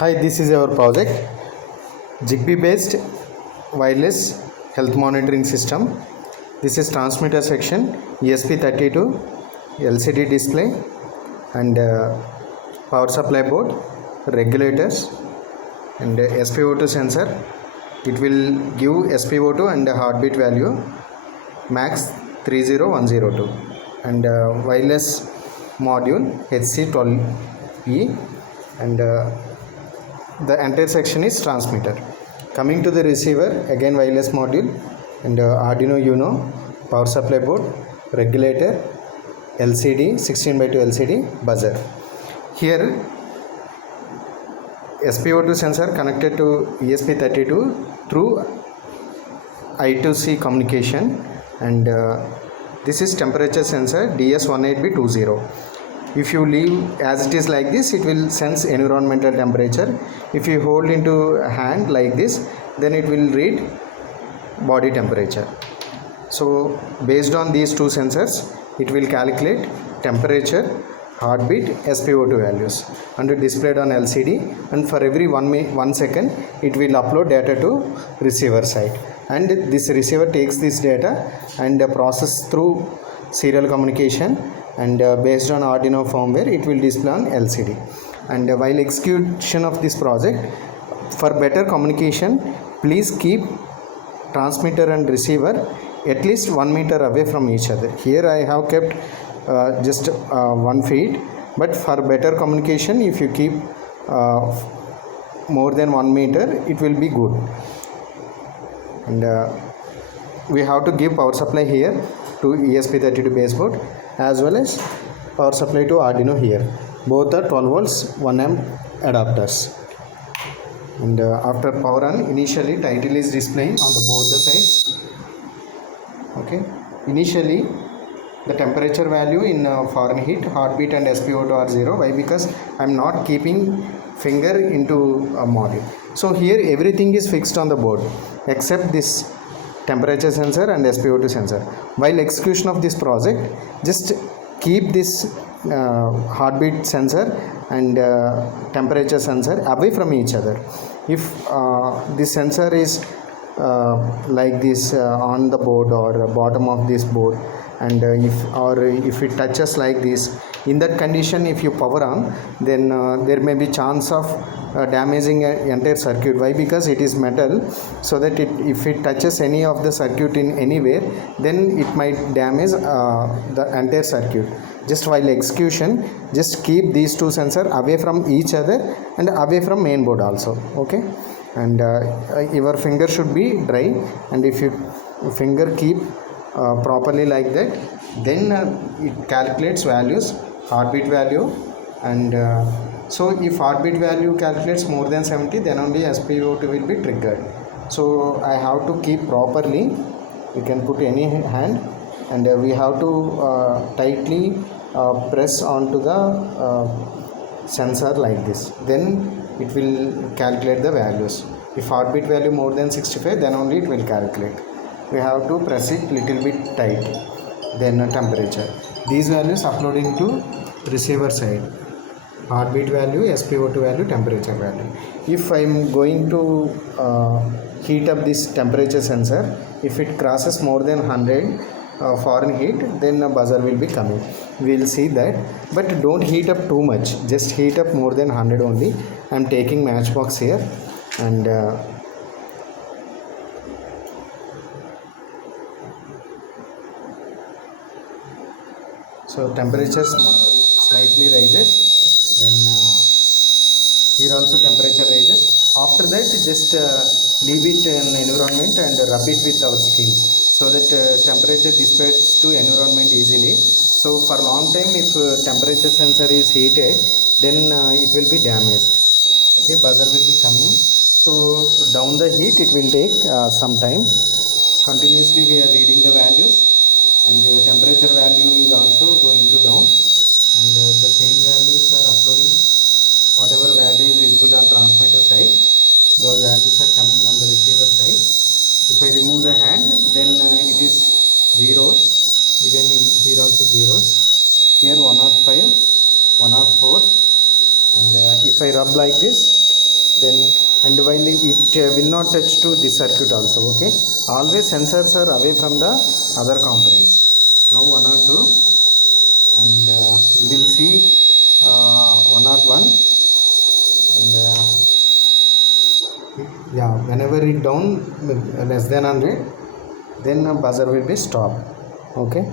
Hi, this is our project Zigbee based wireless health monitoring system. This is transmitter section, ESP32, LCD display, and power supply board, regulators, and SpO2 sensor. It will give SpO2 and heartbeat value max 30102, and wireless module HC12E, and the entire section is transmitter. Coming to the receiver, again wireless module and Arduino Uno, power supply board, regulator, LCD 16:2 LCD, buzzer. Here SpO2 sensor connected to ESP32 through I2C communication, and this is temperature sensor DS18B20. If you leave as it is like this, it will sense environmental temperature. If you hold into hand like this, then it will read body temperature. So based on these two sensors, it will calculate temperature, heartbeat, SpO2 values, and displayed on LCD, and for every 1 second it will upload data to receiver side, and this receiver takes this data and process through serial communication, and based on Arduino firmware it will display on LCD. And while execution of this project, for better communication, please keep transmitter and receiver at least 1 meter away from each other. Here I have kept just 1 feet, but for better communication, if you keep more than 1 meter, it will be good. And we have to give power supply here to ESP32 baseboard, as well as power supply to Arduino here. Both are 12 volts 1 amp adapters. And after power on, initially title is displaying on the both the sides. Okay, initially the temperature value in Fahrenheit, heartbeat and SpO2 are 0. Why? Because I am not keeping finger into a module. So here everything is fixed on the board except this temperature sensor and SpO2 sensor. While execution of this project, just keep this heartbeat sensor and temperature sensor away from each other. If this sensor is like this on the board or bottom of this board, and if it touches like this, in that condition if you power on, then there may be chance of damaging an entire circuit. Why? Because it is metal, so that if it touches any of the circuit in anywhere, then it might damage the entire circuit. Just while execution, just keep these two sensors away from each other and away from main board also. Okay, and your finger should be dry, and if you finger keep properly like that, then it calculates values, heartbeat value, and so if heartbeat value calculates more than 70, then only SpO2 will be triggered. So I have to keep properly. You can put any hand, and we have to tightly press onto the sensor like this, then it will calculate the values. If heartbeat value more than 65, then only it will calculate. We have to press it little bit tight. Then temperature, these values uploading to receiver side, heartbeat value, SpO2 value, temperature value. If I am going to heat up this temperature sensor, if it crosses more than 100 Fahrenheit, then a buzzer will be coming. We will see that, but don't heat up too much, just heat up more than 100 only. I am taking matchbox here, and so temperature slightly rises, then here also temperature rises. After that, just leave it in environment and rub it with our skin, so that temperature dissipates to environment easily. So for long time, if temperature sensor is heated, then it will be damaged. Okay, buzzer will be coming. So down the heat, it will take some time. Continuously we are reading the values, and temperature value is also going to down, and the same values are uploading. Whatever value is visible on transmitter side, those values are coming on the receiver side. If I remove the hand, then it is zeros. Even here also zeros. Here 105, 104, and if I rub like this, then, and while it will not touch to the circuit also. Okay, always sensors are away from the other components. Now 102, and we will see 101, and yeah, whenever it down less than 100, then buzzer will be stopped. Okay.